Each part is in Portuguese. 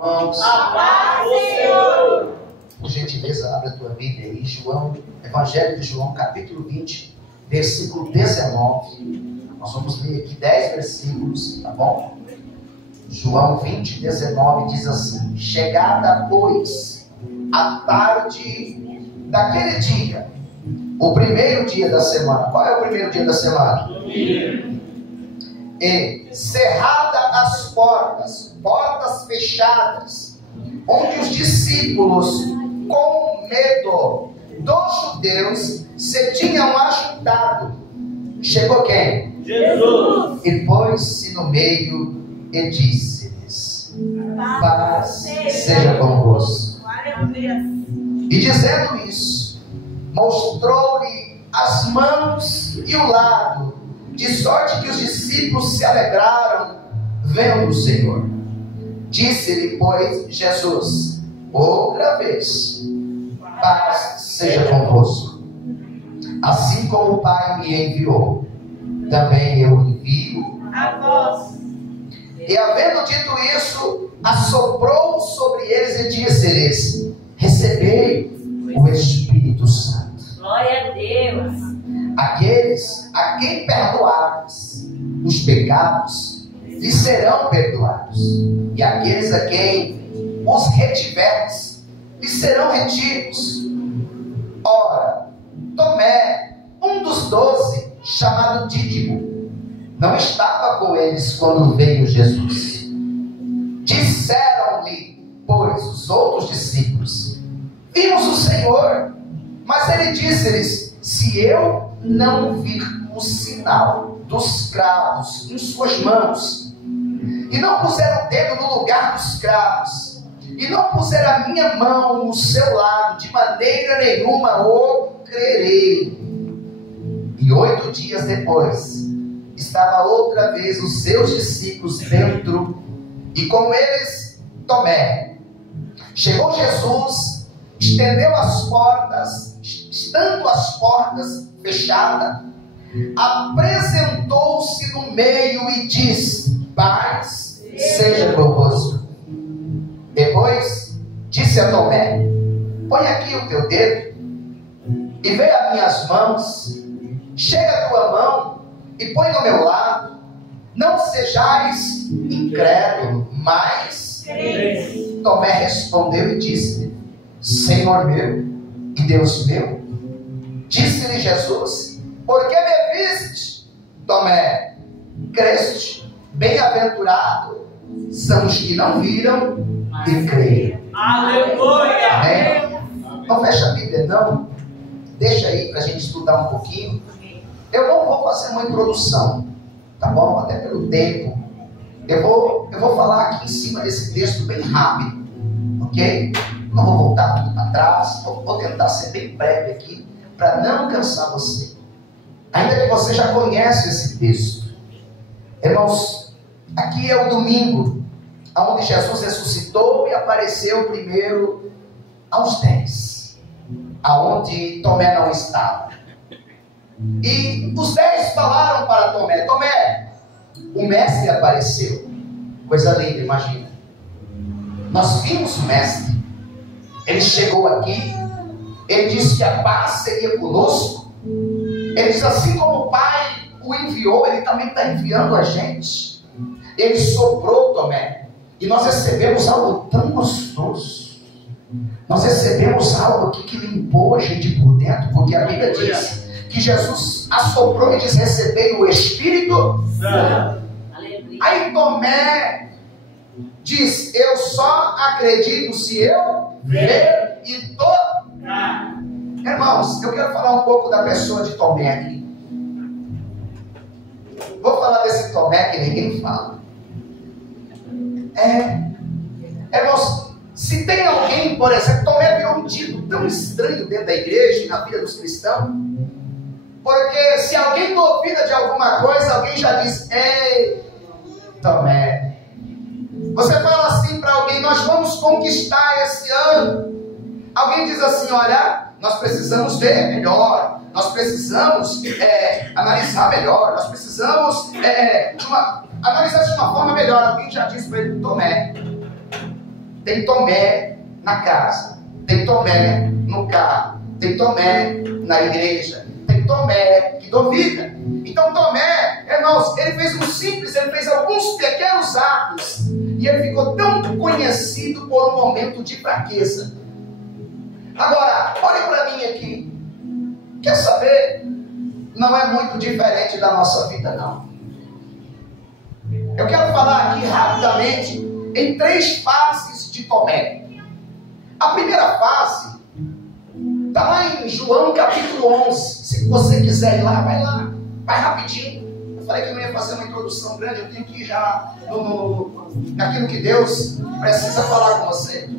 Irmãos, A paz do Senhor. por gentileza, abre a tua Bíblia aí, Evangelho de João, capítulo 20, versículo 19. Nós vamos ler aqui 10 versículos, tá bom? João 20, 19 diz assim: chegada, pois, a tarde daquele dia, o primeiro dia da semana. Qual é o primeiro dia da semana? Domingo. E cerrada as portas fechadas, onde os discípulos, com medo dos judeus, se tinham ajuntado. Chegou quem? Jesus. E pôs-se no meio e disse-lhes: paz seja convosco. E dizendo isso, mostrou-lhe as mãos e o lado, de sorte que os discípulos se alegraram vendo o Senhor. Disse-lhe, pois, Jesus outra vez: paz seja convosco. Assim como o Pai me enviou, também eu envio A vós. E havendo dito isso, assoprou sobre eles e disse-lhes: recebei o Espírito Santo. Glória a Deus. Aqueles a quem perdoares os pecados, lhes serão perdoados. E aqueles a quem os retiveres, lhes serão retidos. Ora, Tomé, um dos 12, chamado Dídimo, não estava com eles quando veio Jesus. Disseram-lhe, pois, os outros discípulos: vimos o Senhor. Mas ele disse-lhes: se eu não vir o sinal dos cravos em suas mãos, e não puser o dedo no lugar dos cravos, e não puser a minha mão no seu lado, de maneira nenhuma o crerei. E 8 dias depois, estava outra vez os seus discípulos dentro, e com eles Tomé. Chegou Jesus, estendeu as portas, estando as portas fechadas, apresentou-se no meio e disse: paz seja convosco. Depois disse a Tomé: põe aqui o teu dedo e vê as minhas mãos, chega a tua mão e põe do meu lado. Não sejais incrédulo, mas Crente. Tomé respondeu e disse: Senhor meu e Deus meu. Disse-lhe Jesus: por que me viste, Tomé? Creste? Bem-aventurado são os que não viram e creram. Aleluia. Amém? Não fecha a Bíblia, não. Deixa aí para a gente estudar um pouquinho. Eu não vou fazer uma introdução, tá bom? Até pelo tempo. Eu vou falar aqui em cima desse texto bem rápido, ok? Não vou voltar tudo para trás. Vou tentar ser bem breve aqui, para não cansar você. Ainda que você já conhece esse texto. Irmãos, aqui é o domingo, onde Jesus ressuscitou e apareceu primeiro aos 10, aonde Tomé não estava. E os 10 falaram para Tomé: Tomé, o mestre apareceu. Coisa linda, imagina. Nós vimos o mestre. Ele chegou aqui. Ele disse que a paz seria conosco. Ele diz: assim como o Pai o enviou, Ele também está enviando a gente. Ele soprou, Tomé, e nós recebemos algo tão gostoso. Nós recebemos algo aqui que limpou a gente por dentro, porque a Bíblia diz que Jesus assoprou e diz: recebei o Espírito Santo. Aí Tomé diz: eu só acredito se eu ver e tocar. Irmãos, eu quero falar um pouco da pessoa de Tomé aqui. Vou falar desse Tomé que ninguém fala. Irmãos, se tem alguém, por exemplo, Tomé virou um título tão estranho dentro da igreja e na vida dos cristãos, porque se alguém duvida de alguma coisa, alguém já diz: ei, Tomé. Você fala assim para alguém: nós vamos conquistar esse ano. Alguém diz assim: olha, nós precisamos ver melhor, nós precisamos analisar melhor, nós precisamos analisar de uma forma melhor. Alguém já disse para ele: Tomé, tem Tomé na casa, tem Tomé no carro, tem Tomé na igreja, tem Tomé que duvida. Então Tomé, irmãos, ele fez um simples, ele fez alguns pequenos atos, e ele ficou tão conhecido por um momento de fraqueza. Agora, olhe para mim aqui. Quer saber? Não é muito diferente da nossa vida, não. Eu quero falar aqui rapidamente em 3 fases de Tomé. A primeira fase está lá em João capítulo 11. Se você quiser ir lá, vai rapidinho. Eu falei que eu não ia fazer uma introdução grande, eu tenho que ir já naquilo que Deus precisa falar com você.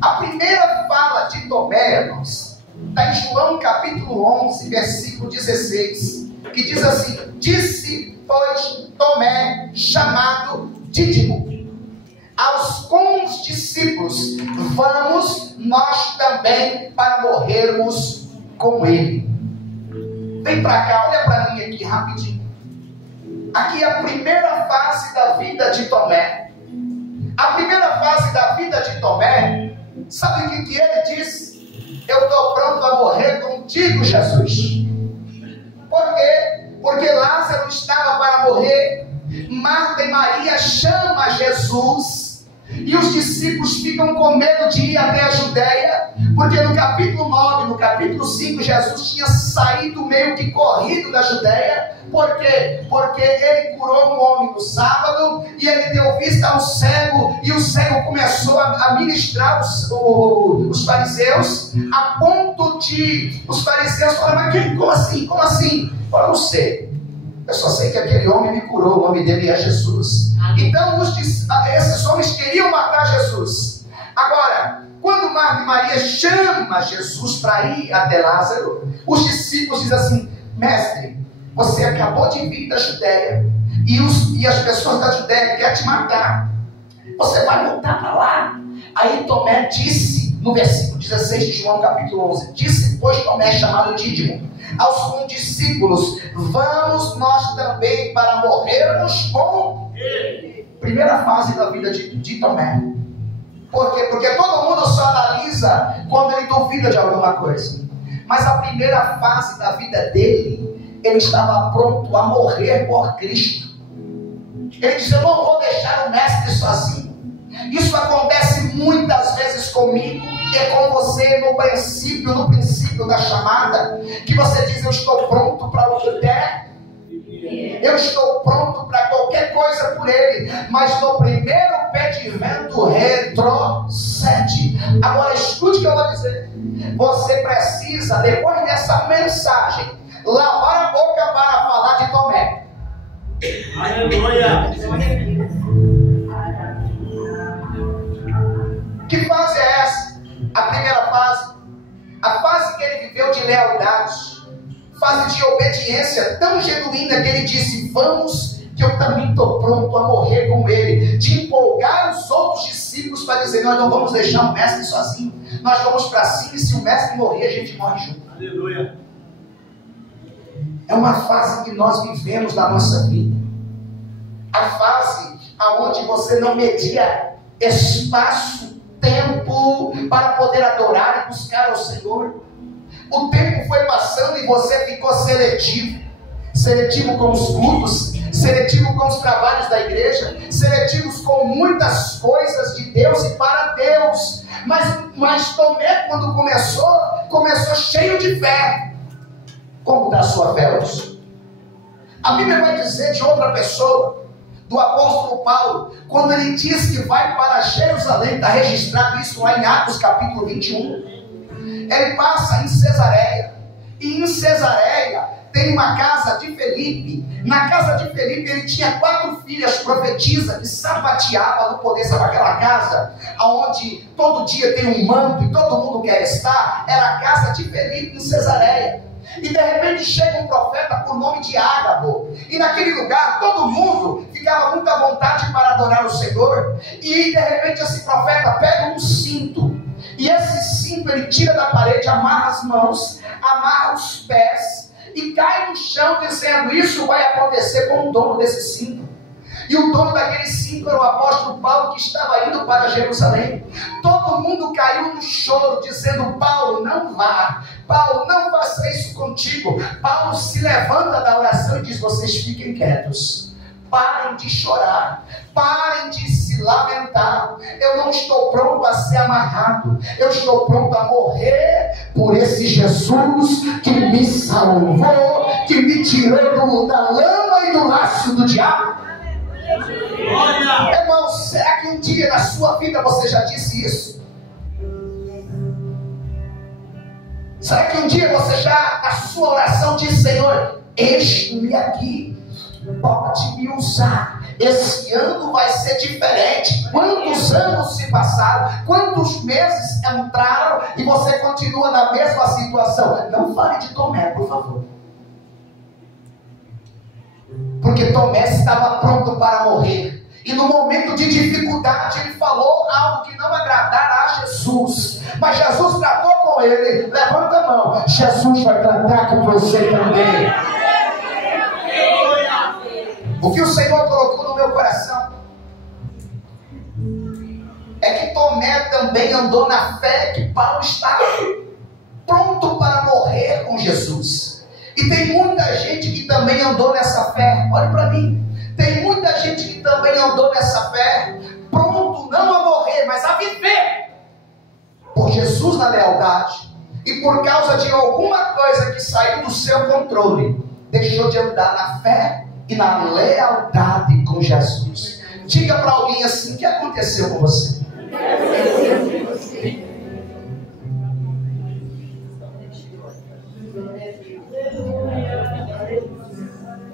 A primeira fala de Tomé, irmãos, está em João capítulo 11, versículo 16, que diz assim: disse, pois, Tomé, chamado Dídimo, aos condiscípulos: vamos nós também para morrermos com ele. Vem para cá, olha para mim aqui rapidinho. Aqui é a primeira fase da vida de Tomé. A primeira fase da vida de Tomé, sabe o que ele disse? Eu estou pronto a morrer contigo, Jesus. Por quê? Porque Lázaro estava para morrer. Marta e Maria chamam Jesus, e os discípulos ficam com medo de ir até a Judéia, porque no capítulo 9, no capítulo 5, Jesus tinha saído meio que corrido da Judéia. Por quê? Porque ele curou um homem no sábado, e ele deu vista ao cego, e o cego começou a ministrar os fariseus, a ponto de os fariseus falaram: mas como assim? Como assim? Eu não sei. Eu só sei que aquele homem me curou, o nome dele é Jesus. Então esses homens queriam matar Jesus. Agora, quando Marta e Maria chamam Jesus para ir até Lázaro, os discípulos dizem assim: mestre, você acabou de vir da Judéia, e as pessoas da Judéia querem te matar. Você vai voltar para lá? Aí Tomé disse, no versículo 16 de João capítulo 11, disse, pois, Tomé, chamado Dídimo, aos condiscípulos: vamos nós também para morrermos com ele. Primeira fase da vida de Tomé. Por quê? Porque todo mundo só analisa quando ele duvida de alguma coisa. Mas a primeira fase da vida dele, ele estava pronto a morrer por Cristo. Ele disse: eu não vou deixar o mestre sozinho. Isso acontece muitas vezes comigo e com você no princípio da chamada, que você diz: eu estou pronto para o que der, eu estou pronto para qualquer coisa por ele, mas no primeiro pedimento retrocede. Agora escute o que eu vou dizer. Você precisa, depois dessa mensagem, lavar a boca para falar de Tomé. Aleluia. Que fase é essa? A primeira fase, a fase que ele viveu de lealdade, fase de obediência tão genuína que ele disse: vamos, que eu também estou pronto a morrer com ele. De empolgar os outros discípulos para dizer: nós não vamos deixar o mestre sozinho, nós vamos para cima, e se o mestre morrer, a gente morre junto. Aleluia. É uma fase que nós vivemos na nossa vida. A fase aonde você não media espaço, tempo para poder adorar e buscar ao Senhor. O tempo foi passando e você ficou seletivo. Seletivo com os cultos, seletivo com os trabalhos da igreja, seletivos com muitas coisas de Deus e para Deus. Mas Tomé, quando começou cheio de fé. Como está a sua fé hoje? A Bíblia vai dizer de outra pessoa, do apóstolo Paulo, quando ele diz que vai para Jerusalém, está registrado isso lá em Atos capítulo 21, ele passa em Cesareia, e em Cesareia tem uma casa de Felipe. Na casa de Felipe ele tinha 4 filhas profetisas que sapateavam no poder. Sabe aquela casa onde todo dia tem um manto e todo mundo quer estar? Era a casa de Felipe em Cesareia. E de repente chega um profeta por nome de Ágabo, e naquele lugar todo mundo ficava muito à vontade para adorar o Senhor. E de repente esse profeta pega um cinto, e esse cinto ele tira da parede, amarra as mãos, amarra os pés e cai no chão dizendo: isso vai acontecer com o dono desse cinto. E o dono daqueles 5 era o apóstolo Paulo, que estava indo para Jerusalém. Todo mundo caiu no choro, dizendo: Paulo, não vá. Paulo, não faça isso contigo. Paulo se levanta da oração e diz: vocês fiquem quietos. Parem de chorar. Parem de se lamentar. Eu não estou pronto a ser amarrado. Eu estou pronto a morrer por esse Jesus que me salvou, que me tirou da lama e do laço do diabo. Irmão, será que um dia na sua vida você já disse isso? Será que um dia você já, na sua oração, disse: Senhor, eis-me aqui, pode me usar. Esse ano vai ser diferente. Quantos anos se passaram? Quantos meses entraram e você continua na mesma situação? Não fale de Tomé, por favor. Porque Tomé estava pronto para morrer. E no momento de dificuldade ele falou algo que não agradara a Jesus. Mas Jesus tratou com ele. Levanta a mão. Jesus vai tratar com você também. O que o Senhor colocou no meu coração é que Tomé também andou na fé que Paulo estava pronto para morrer com Jesus. E tem muita gente que também andou nessa fé. Olhe para mim. Tem muita gente que também andou nessa fé, pronto não a morrer, mas a viver por Jesus na lealdade. E por causa de alguma coisa que saiu do seu controle, deixou de andar na fé e na lealdade com Jesus. Diga para alguém assim: o que aconteceu com você?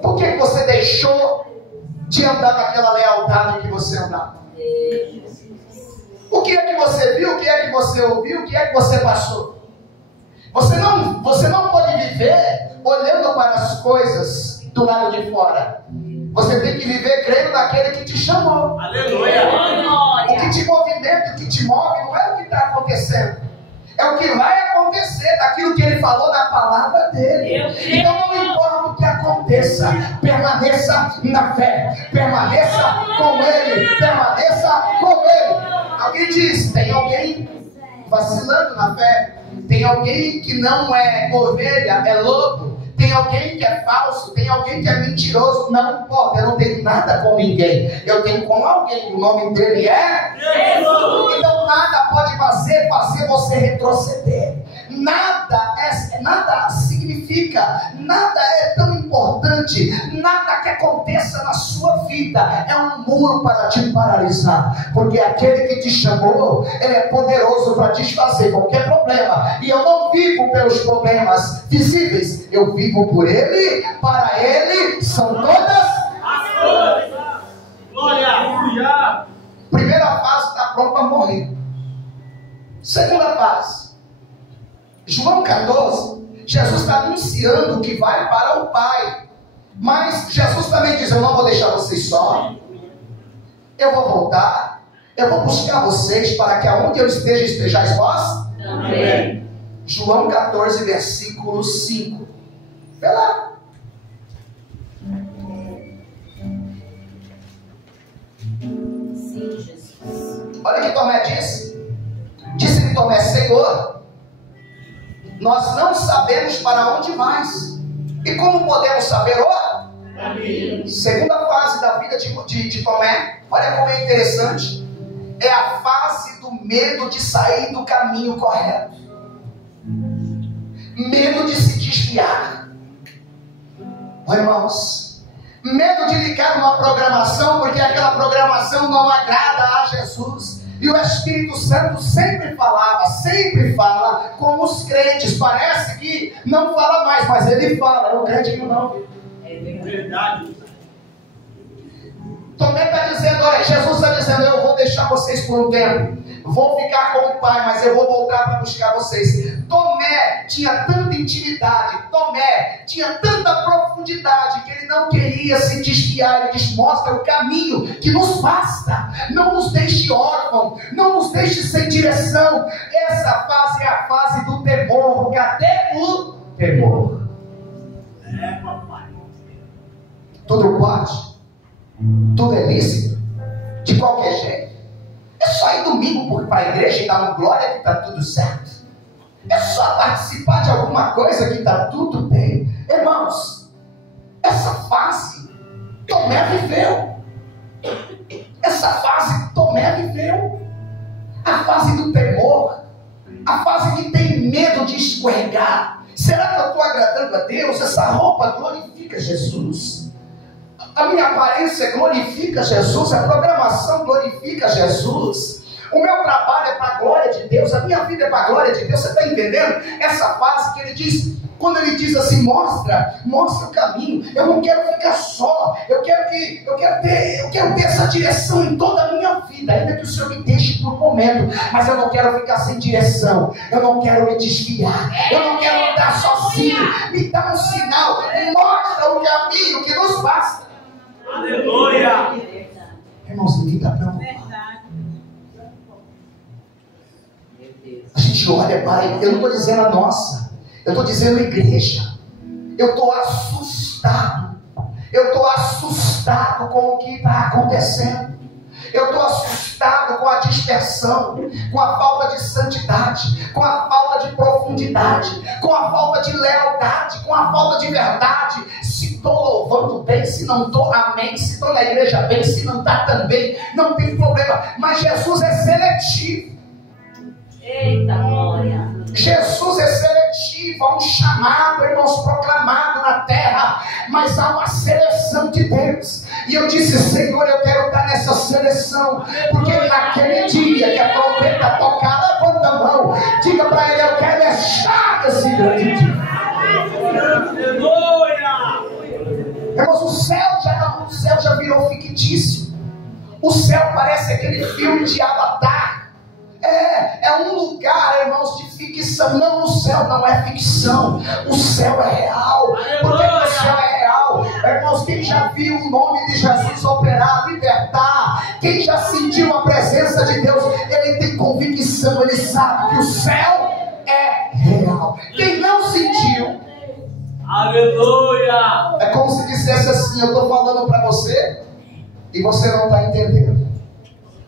Por que você deixou de andar naquela lealdade que você andava? O que é que você viu? O que é que você ouviu? O que é que você passou? Você não pode viver olhando para as coisas do lado de fora. Você tem que viver crendo naquele que te chamou. Aleluia! O que te movimenta, o que te move não é o que está acontecendo, é o que vai acontecer daquilo que ele falou na palavra dele. Então não importa o que aconteça, permaneça na fé, permaneça com ele, permaneça com ele. Alguém diz: tem alguém vacilando na fé, tem alguém que não é ovelha, é lobo, tem alguém que é falso, tem alguém que é mentiroso. Não importa, eu não tenho nada com ninguém, eu tenho com alguém, o nome dele é Jesus. Então nada pode fazer você retroceder. Nada significa, nada é tão importante, nada que aconteça na sua vida é um muro para te paralisar, porque aquele que te chamou, ele é poderoso para desfazer qualquer problema. E eu não vivo pelos problemas visíveis, eu vivo por ele, para ele são todas as coisas. Glória! Primeira fase, está pronto para morrer. Segunda fase, João 14, Jesus está anunciando que vai para o Pai. Mas Jesus também diz: eu não vou deixar vocês só. Eu vou voltar. Eu vou buscar vocês para que aonde eu esteja, estejais vós. Amém. João 14, versículo 5. Vê lá. Sim, Jesus. Olha o que Tomé disse. Disse-lhe Tomé: Senhor, nós não sabemos para onde vais, e como podemos saber o? Segunda fase da vida de Tomé. Olha como é interessante. É a fase do medo de sair do caminho correto, medo de se desviar. Irmãos, medo de ligar uma programação, porque aquela programação não agrada a Jesus. E o Espírito Santo sempre fala com os crentes. Parece que não fala mais, mas ele fala. É o crente que não. É verdade. Tomé está dizendo: olha, Jesus está dizendo: eu vou deixar vocês por um tempo, vou ficar com o Pai, mas eu vou voltar para buscar vocês. Tomé tinha tanta intimidade, Tomé tinha tanta profundidade, que ele não queria se desviar. Ele diz: mostra o caminho que nos basta, não nos deixe órfãos, não nos deixe sem direção. Essa fase é a fase do temor. Cadê o temor? Tudo pode? Tudo é lícito, de qualquer jeito. É só ir domingo para a igreja e dar uma glória que está tudo certo. É só participar de alguma coisa que está tudo bem. Irmãos, essa fase Tomé viveu. Essa fase Tomé viveu. A fase do temor. A fase que tem medo de escorregar. Será que eu estou agradando a Deus? Essa roupa glorifica Jesus. A minha aparência glorifica Jesus. A programação glorifica Jesus. O meu trabalho é para a glória de Deus. A minha vida é para a glória de Deus. Você está entendendo? Essa fase que ele diz, quando ele diz assim, mostra o caminho. Eu não quero ficar só. Eu quero ter essa direção em toda a minha vida. Ainda que o Senhor me deixe por um momento. Mas eu não quero ficar sem direção. Eu não quero me desviar. Eu não quero andar sozinho. Me dá um sinal. Mostra o caminho que nos basta. Aleluia. Irmãos, ninguém está preocupado. A gente olha para ele. Eu não estou dizendo a nossa. Eu estou dizendo a igreja. Eu estou assustado. Eu estou assustado com o que está acontecendo. Eu estou assustado com a dispersão, com a falta de santidade, com a falta de profundidade, com a falta de lealdade, com a falta de verdade. Se estou louvando bem, se não estou, amém. Se estou na igreja bem, se não está também, não tem problema. Mas Jesus é seletivo. Eita glória. Jesus é seletivo, há um chamado, irmãos, proclamado na terra, mas há uma seleção de Deus. E eu disse, Senhor, eu quero estar nessa seleção, porque naquele dia que a trombeta tocar, levanta a mão, diga para ele, eu quero achar esse grande dia. Irmãos, o céu já virou fictício. O céu parece aquele filme de Avatar. É um lugar, irmãos, de ficção. Não, o céu não é ficção. O céu é real. Por que o céu é real? Irmãos, quem já viu o nome de Jesus operar, libertar, quem já sentiu a presença de Deus, ele tem convicção, ele sabe que o céu é real. Quem não sentiu, aleluia, é como se dissesse assim, eu estou falando para você e você não está entendendo.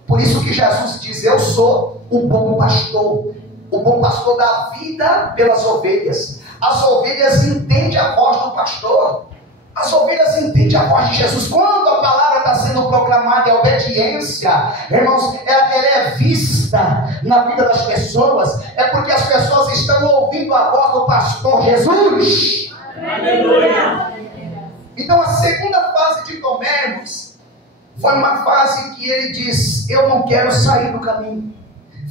Por isso que Jesus diz, eu sou o bom pastor. O bom pastor dá vida pelas ovelhas. As ovelhas entendem a voz do pastor. As ovelhas entendem a voz de Jesus. Quando a palavra está sendo proclamada em obediência, irmãos, ela é vista na vida das pessoas. É porque as pessoas estão ouvindo a voz do pastor Jesus. aleluia. Então a segunda fase de Tomé, irmãos, foi uma fase que ele diz, eu não quero sair do caminho.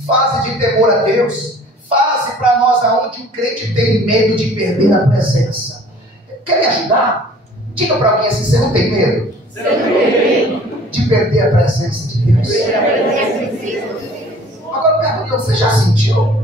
Fase de temor a Deus. Fase para nós aonde o crente tem medo de perder a presença. Quer me ajudar? Diga para alguém assim, você não tem medo? Você não tem medo de perder a presença de Deus? Agora pergunta, você já sentiu?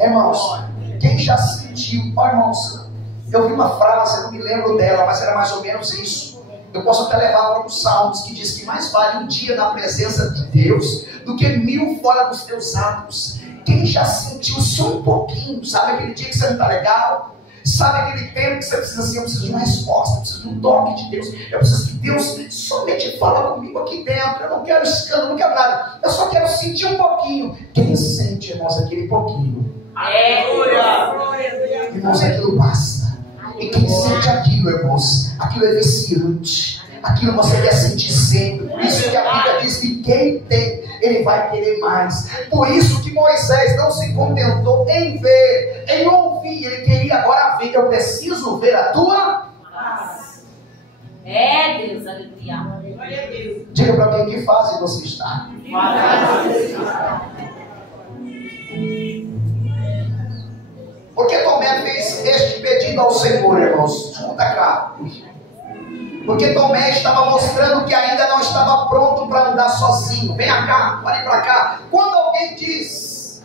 Irmãos, quem já sentiu? Ó, irmãos, eu vi uma frase, eu não me lembro dela, mas era mais ou menos isso. Eu posso até levar para os Salmos, que diz que mais vale um dia na presença de Deus do que 1000 fora dos teus atos. Quem já sentiu só um pouquinho, sabe aquele dia que você não está legal? Sabe aquele tempo que você precisa assim, eu preciso de uma resposta, eu preciso de um toque de Deus, eu preciso que Deus somente fala comigo aqui dentro, eu não quero escândalo, não quero nada, eu só quero sentir um pouquinho. Quem sente, irmãos, aquele pouquinho? aleluia. Irmãos, aquilo basta. E quem sente aquilo, irmãos, aquilo é viciante. Aquilo você quer sentir sempre. Por isso que a Bíblia diz que quem tem, ele vai querer mais. Por isso que Moisés não se contentou em ver, em ouvir. Ele queria agora ver. Eu preciso ver a tua face. É Deus, aleluia. Diga para alguém, que fase você está. Porque Tomé fez este pedido ao Senhor, irmãos. Escuta cá. Porque Tomé estava mostrando que ainda não estava pronto para andar sozinho. Venha cá, olhe para cá. Quando alguém diz,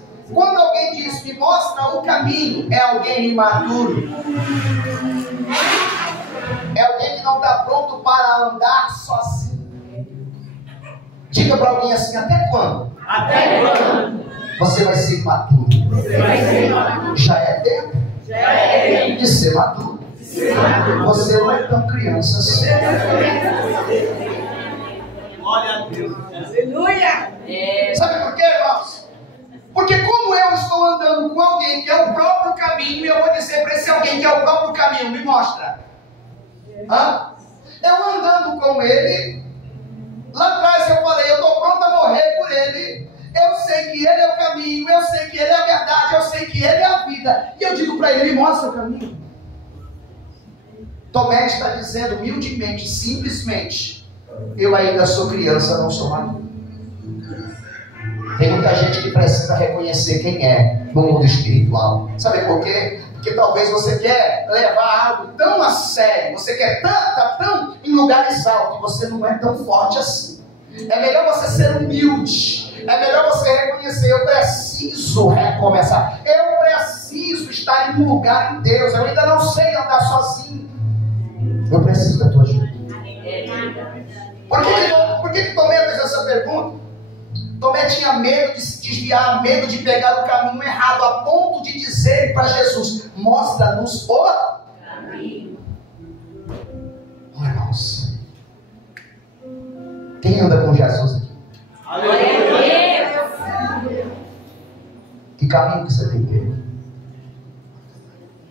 me mostra o caminho, é alguém imaturo. É alguém que não está pronto para andar sozinho. Diga para alguém assim, até quando? Até quando? Você vai ser imaturo. Você vai ser imaturo. Já é tempo Já é tempo de ser maduro. de Você não é tão criança assim. Glória a Deus. Aleluia. Sabe por quê, irmãos? Porque como eu estou andando com alguém que é o próprio caminho, eu vou dizer para esse alguém que é o próprio caminho, me mostra. Hã? Eu andando com ele, lá atrás eu falei, eu estou pronto a morrer por ele. Eu sei que ele é o caminho, eu sei que ele é a verdade, eu sei que ele é a vida. E eu digo para ele, me mostra o caminho. Tomé está dizendo humildemente, simplesmente, eu ainda sou criança, não sou maduro. Tem muita gente que precisa reconhecer quem é no mundo espiritual. Sabe por quê? Porque talvez você quer levar algo tão a sério, você quer estar tão em lugares altos, que você não é tão forte assim. É melhor você ser humilde. É melhor você reconhecer, eu preciso recomeçar. Eu preciso estar em um lugar em Deus. Eu ainda não sei andar sozinho. Eu preciso da tua ajuda. Por que Tomé fez essa pergunta? Tomé tinha medo de se desviar, medo de pegar o caminho errado, a ponto de dizer para Jesus, mostra-nos o caminho. Oh, irmãos, quem anda com Jesus aqui? Aleluia. Que caminho que você tem que ir?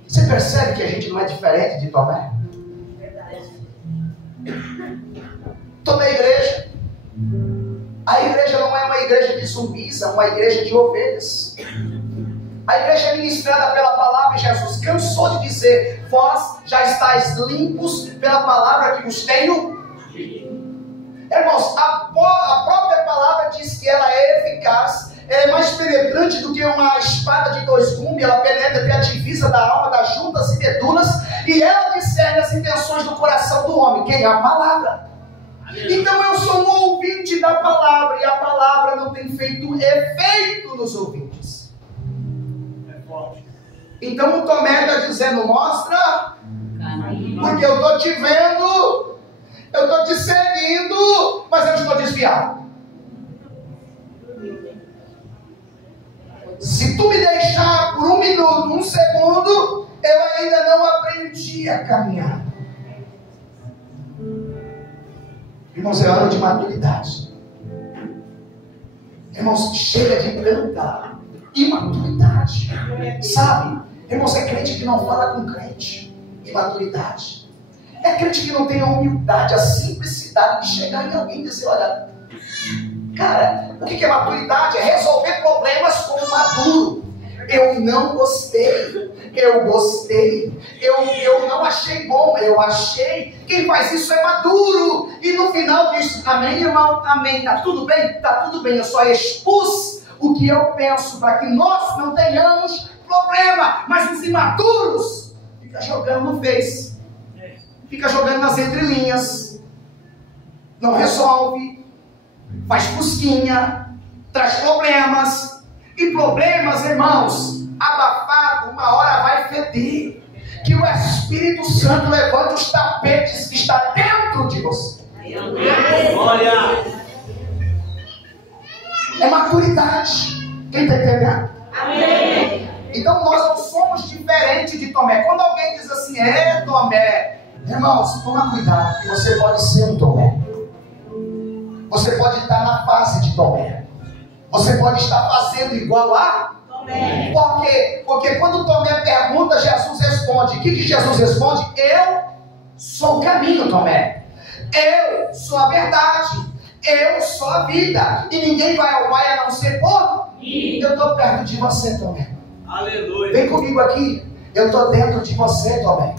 Você percebe que a gente não é diferente de Tomé? Tomé é igreja. A igreja não é uma igreja de zumbis, é uma igreja de ovelhas. A igreja é ministrada pela palavra e Jesus cansou de dizer, vós já estáis limpos pela palavra que vos tenho. Irmãos, a própria palavra diz que ela é eficaz, ela é mais penetrante do que uma espada de dois gumes, ela penetra até a divisa da alma, das juntas e medulas, e ela discerne as intenções do coração do homem. Quem é a palavra? Então eu sou um ouvinte da palavra, e a palavra não tem feito efeito nos ouvintes. Então o Tomé está dizendo, mostra, porque eu estou te vendo, eu estou te seguindo, mas eu estou desviado. Se tu me deixar por 1 minuto, 1 segundo, eu ainda não aprendi a caminhar. Irmãos, é ano de maturidade. Irmãos, chega de tanta imaturidade. Sabe? Irmãos, é crente que não fala com crente. Imaturidade. É crente que não tem a humildade, a simplicidade de chegar em alguém e dizer, olha, cara, o que é maturidade? É resolver problemas como maduro. Eu não gostei. Eu gostei. Eu não achei bom. Eu achei. Quem faz isso é maduro. E no final diz, amém, irmão? Amém. Tá tudo bem? Tá tudo bem. Eu só expus o que eu penso para que nós não tenhamos problema. Mas os imaturos fica jogando no Face. Fica jogando nas entrelinhas. Não resolve. Faz fusquinha. Traz problemas. E problemas, irmãos, abafado, uma hora vai feder. Que o Espírito Santo levante os tapetes que está dentro de você. Glória! É maturidade. Quem está entendendo? Amém. Então nós não somos diferentes de Tomé. Quando alguém diz assim, Tomé, irmãos, toma cuidado, que você pode ser um Tomé. Você pode estar na fase de Tomé. Você pode estar fazendo igual a Tomé. Por quê? Porque quando Tomé pergunta, Jesus responde. O que Jesus responde? Eu sou o caminho, Tomé. Eu sou a verdade. Eu sou a vida. E ninguém vai ao Pai a não ser por mim. Eu estou perto de você, Tomé. Aleluia. Vem comigo aqui. Eu estou dentro de você, Tomé.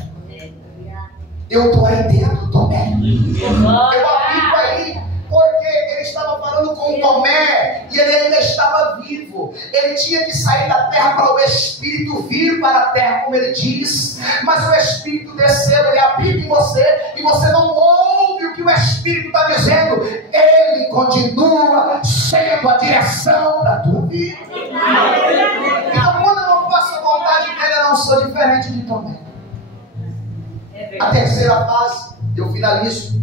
Eu estou aí dentro, Tomé. Eu habito aí. Porque ele estava falando com Tomé e ele ainda estava vivo. Ele tinha que sair da terra para o Espírito vir para a terra, como ele diz. Mas o Espírito desceu, ele habita em você e você não ouve o que o Espírito está dizendo. Ele continua sendo a direção da tua vida. Então, quando eu não faço a vontade dele, eu não sou diferente de Tomé. A terceira fase, eu finalizo.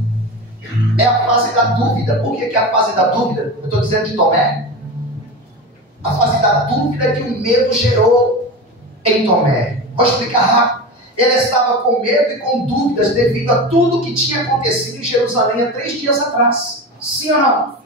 É a fase da dúvida. Por que é a fase da dúvida? Eu estou dizendo de Tomé. A fase da dúvida que o medo gerou em Tomé. Vou explicar rápido. ele estava com medo e com dúvidas devido a tudo que tinha acontecido em Jerusalém há 3 dias atrás. Sim ou não?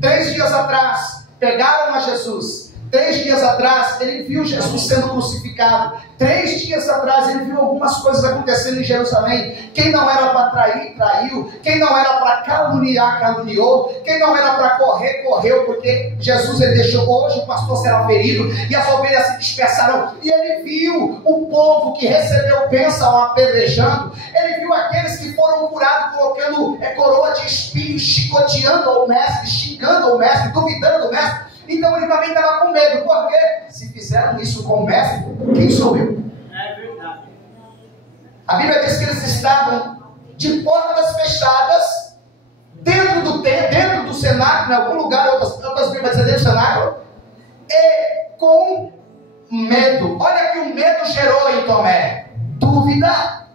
3 dias atrás, pegaram a Jesus. 3 dias atrás, ele viu Jesus sendo crucificado. 3 dias atrás, ele viu algumas coisas acontecendo em Jerusalém. Quem não era para trair, traiu. Quem não era para caluniar, caluniou. Quem não era para correr, correu. Porque Jesus, ele deixou, hoje o pastor será ferido e as ovelhas se dispersarão. E ele viu o povo que recebeu bênção apedrejando. Ele viu aqueles que foram curados colocando coroa de espinhos, chicoteando o mestre, xingando o mestre, duvidando do mestre. Então ele também estava com medo, porque se fizeram isso com o mestre, quem sou eu? É verdade. A Bíblia diz que eles estavam de portas fechadas, dentro do cenáculo, em algum lugar, outras Bíblias dizem dentro do cenáculo, e com medo. Olha que o medo gerou em Tomé: dúvida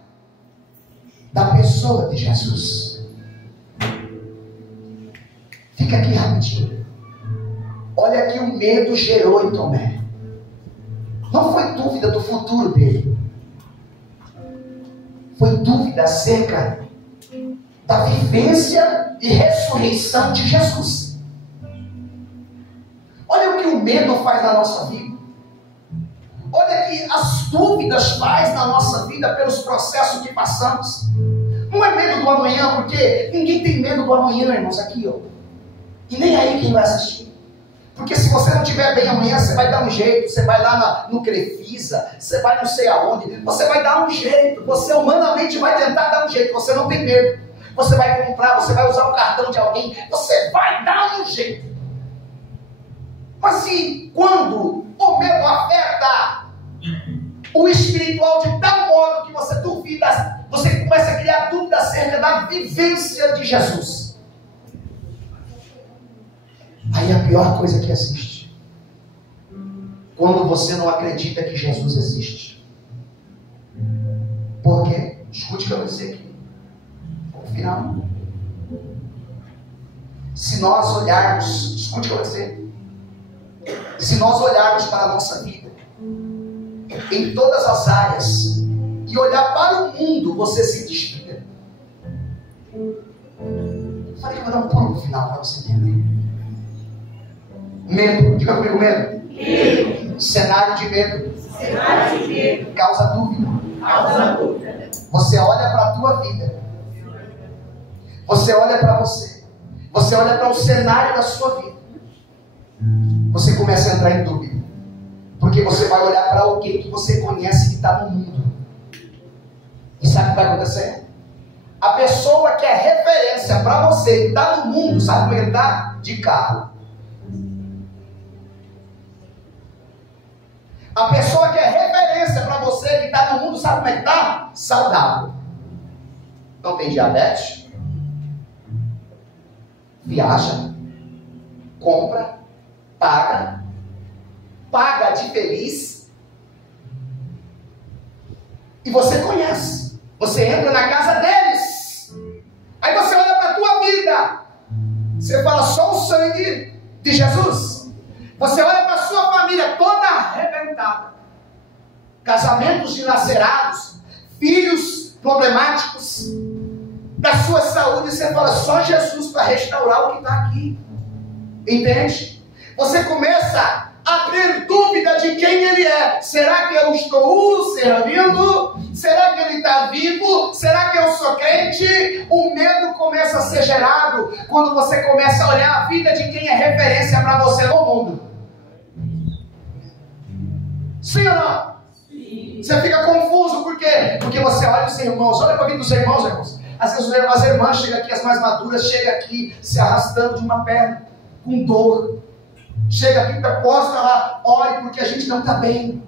da pessoa de Jesus. Fica aqui rapidinho. Olha que o medo gerou em Tomé. Não foi dúvida do futuro dele. Foi dúvida acerca da vivência e ressurreição de Jesus. Olha o que o medo faz na nossa vida. Olha o que as dúvidas faz na nossa vida pelos processos que passamos. Não é medo do amanhã, porque ninguém tem medo do amanhã, irmãos, aqui, ó. E nem aí quem vai assistir. Porque se você não estiver bem amanhã, você vai dar um jeito. Você vai lá no Crefisa, você vai não sei aonde, você vai dar um jeito. Você humanamente vai tentar dar um jeito. Você não tem medo. Você vai comprar, você vai usar o cartão de alguém, você vai dar um jeito. Mas se quando o medo afeta o espiritual de tal modo que você duvida, você começa a criar dúvida acerca da vivência de Jesus. Aí a pior coisa que existe, quando você não acredita que Jesus existe. Por quê? Escute o que eu vou dizer aqui. No final, se nós olharmos, escute o que eu vou dizer. Se nós olharmos para a nossa vida, em todas as áreas, e olhar para o mundo, você se desvia. Eu falei que eu vou dar um pulo no final para você entender. Medo, diga comigo, medo. Medo. Cenário de medo. Cenário de medo. Causa dúvida. Causa dúvida. Você olha para a tua vida. Você olha para você. Você olha para o cenário da sua vida. Você começa a entrar em dúvida. Porque você vai olhar para alguém que você conhece que está no mundo. E sabe o que vai acontecer? A pessoa que é referência para você que está no mundo, sabe como ele está? De carro. A pessoa que é referência para você que está no mundo, sabe como é que está? Saudável. Não tem diabetes. Viaja. Compra. Paga de feliz. E você conhece. Você entra na casa deles. Aí você olha para a tua vida. Você fala, só o sangue de Jesus. Você olha para a sua família toda arrebentada. Casamentos dilacerados. Filhos problemáticos. Da sua saúde, você fala, só Jesus para restaurar o que está aqui. Entende? Você começa a ter dúvida de quem ele é. Será que eu estou servindo? Será que ele está vivo? Será que eu sou crente? O medo começa a ser gerado quando você começa a olhar a vida de quem é referência para você no mundo. Sim ou não? Sim. Você fica confuso, por quê? Porque você olha os irmãos, olha para a vida dos irmãos. Às vezes as irmãs chegam aqui, as mais maduras, chegam aqui se arrastando de uma perna, com dor. Chega aqui, posta lá, ore porque a gente não está bem.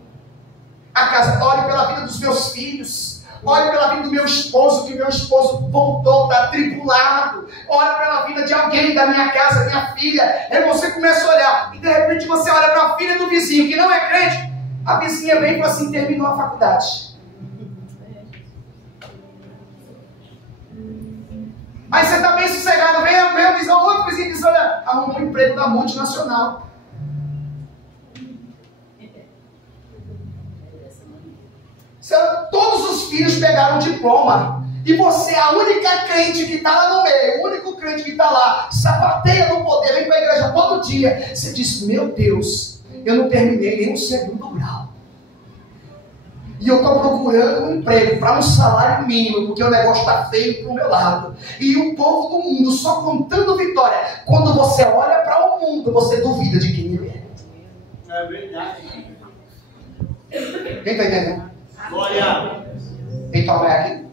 A casa, ore pela vida dos meus filhos. Ore pela vida do meu esposo, que meu esposo voltou, está atribulado. Ore pela vida de alguém da minha casa, minha filha. Aí você começa a olhar, e de repente você olha para a filha do vizinho, que não é crente. A vizinha vem e fala assim, terminou a faculdade. Aí você está bem sossegado, vem a visão, outro vizinho diz, olha, arrumou um emprego da multinacional. Todos os filhos pegaram diploma. E você é a única crente que está lá no meio, o único crente que está lá, sapateia no poder, vem para a igreja todo dia. Você diz, meu Deus, eu não terminei nem o segundo grau. E eu estou procurando um emprego para um salário mínimo, porque o negócio está feio para o meu lado. E o povo do mundo só contando vitória. Quando você olha para o mundo, você duvida de quem ele é. É verdade. Quem está entendendo? Glória. Então vai aqui.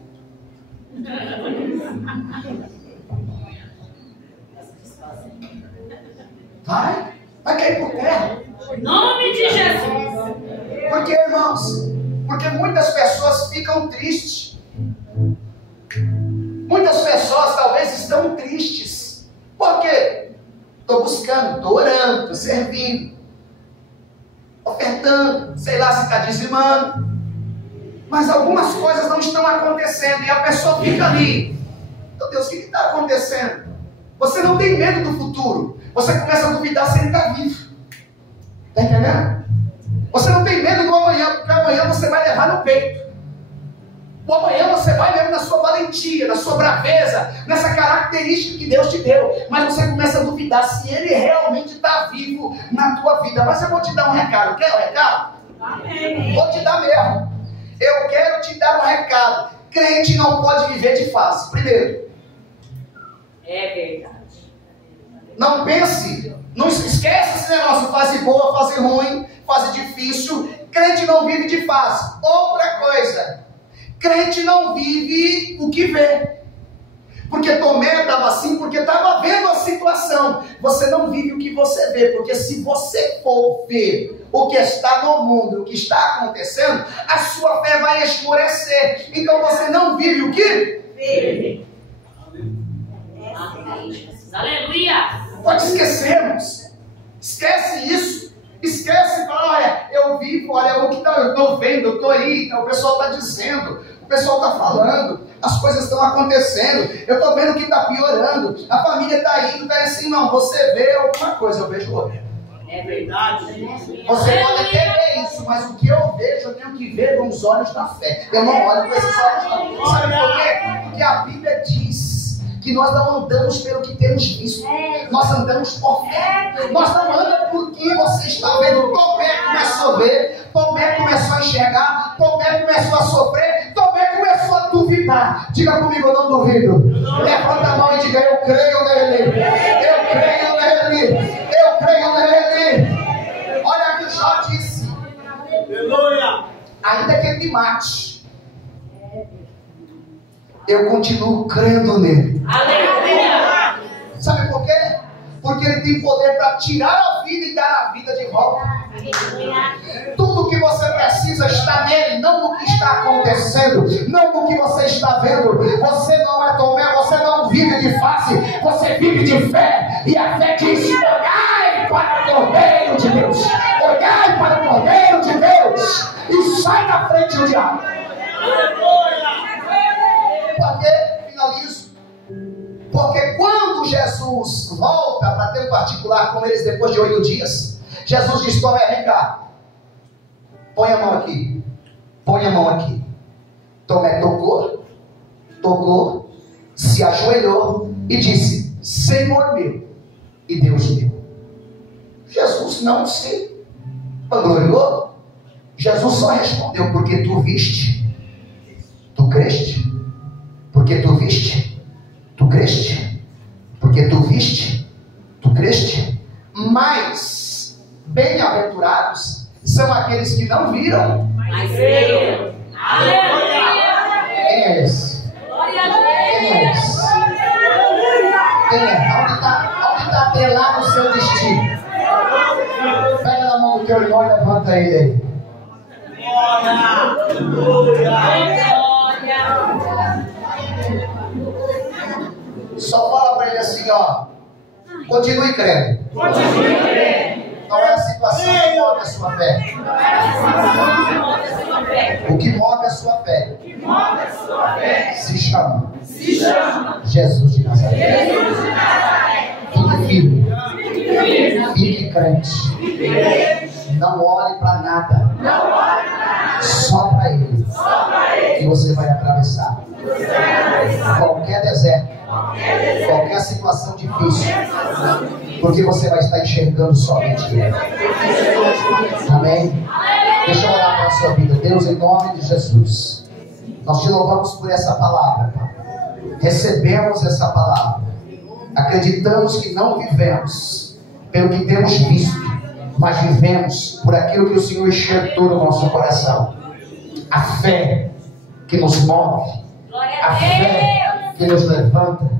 Vai cair por terra. Em nome de Jesus. Porque, irmãos, porque muitas pessoas ficam tristes. Muitas pessoas talvez estão tristes. Por quê? Estou buscando, estou orando, estou servindo, ofertando, sei lá se está dizimando. Mas algumas coisas não estão acontecendo e a pessoa fica ali. Meu Deus, o que está acontecendo? Você não tem medo do futuro. Você começa a duvidar se ele está vivo. Está entendendo? Você não tem medo do amanhã, porque amanhã você vai levar no peito. O amanhã você vai mesmo na sua valentia, na sua braveza, nessa característica que Deus te deu. Mas você começa a duvidar se ele realmente está vivo na tua vida. Mas eu vou te dar um recado. Quer um recado? Amém. Vou te dar mesmo. Eu quero te dar um recado. Crente não pode viver de fase. Primeiro. É verdade. Não pense. Não esquece esse negócio. Fase boa, fase ruim, fase difícil. Crente não vive de fase. Outra coisa. Crente não vive o que vê. Porque Tomé estava assim, porque estava vendo a situação. Você não vive o que você vê. Porque se você for ver o que está no mundo, o que está acontecendo, a sua fé vai esmorecer. Então você não vive o que vê. Aleluia. Pode esquecermos. Esquece isso. Esquece, olha, eu vivo, olha, o que eu estou vendo, eu estou aí, o pessoal está dizendo, o pessoal está falando, as coisas estão acontecendo, eu estou vendo que está piorando, a família está indo, está assim, não, você vê alguma coisa, eu vejo outra. É verdade. Você pode até ver isso, mas o que eu vejo, eu tenho que ver com os olhos da fé. Eu não olho com esses olhos da fé. Sabe por quê? Porque a Bíblia diz que nós não andamos pelo que temos visto. Nós andamos por fé. Nós não andamos por que você está vendo. Tomé começou a ver, Tomé começou a enxergar, Tomé começou a sofrer, Tomé começou a duvidar. Diga comigo, eu não duvido. Levanta a mão e diga, eu creio nele. Eu creio nele. Eu creio nele. Olha que Jó disse. Aleluia. Ainda que ele me mate, eu continuo crendo nele. Aleluia. Sabe por quê? Porque ele tem poder para tirar a vida e dar a vida de volta. Tudo que você precisa está nele, não no que está acontecendo, não no que você está vendo. Você não é Tomé, você não vive de face, você vive de fé. E a fé diz, olhai para o Cordeiro de Deus, olhai para o Cordeiro de Deus e sai da frente do diabo. Porque, finalizo, porque quando Jesus volta para ter um particular com eles depois de 8 dias, Jesus diz, Tomé, vem cá, põe a mão aqui, põe a mão aqui. Tomé tocou, se ajoelhou e disse, Senhor meu e Deus meu. Jesus não se vangloriou. Jesus só respondeu, porque tu viste, tu creste. Porque tu viste, tu creste. Porque tu viste, tu creste. Mas bem-aventurados são aqueles que não viram, Mas creram. Aleluia. Quem é esse? Glória a Deus. Quem é esse? Quem é? Onde está atrelado o seu destino? Pega na mão do teu irmão e levanta ele aí. Aleluia. Só fala para ele assim, ó. Continue crendo. Não é a situação que move a sua fé. O que move a sua fé se chama Jesus de Nazaré. Fique firme. Fique crente. Não olhe para nada. Só para Ele. E você vai atravessar qualquer deserto, qualquer situação difícil, porque você vai estar enxergando somente Ele. Amém? Deixa eu orar para a sua vida. Deus, em nome de Jesus, nós te louvamos por essa palavra, Pai. Recebemos essa palavra, acreditamos que não vivemos pelo que temos visto, mas vivemos por aquilo que o Senhor enxertou no nosso coração. A fé que nos move, a fé que nos levanta,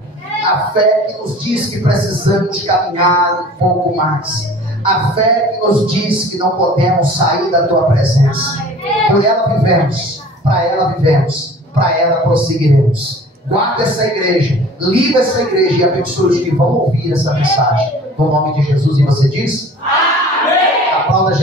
a fé que nos diz que precisamos caminhar um pouco mais, a fé que nos diz que não podemos sair da Tua presença. Por ela vivemos, para ela vivemos, para ela prosseguiremos. Guarda essa igreja, livra essa igreja e abençoe os que vão ouvir essa mensagem. No nome de Jesus, e você diz? Amém! Aplauda Jesus.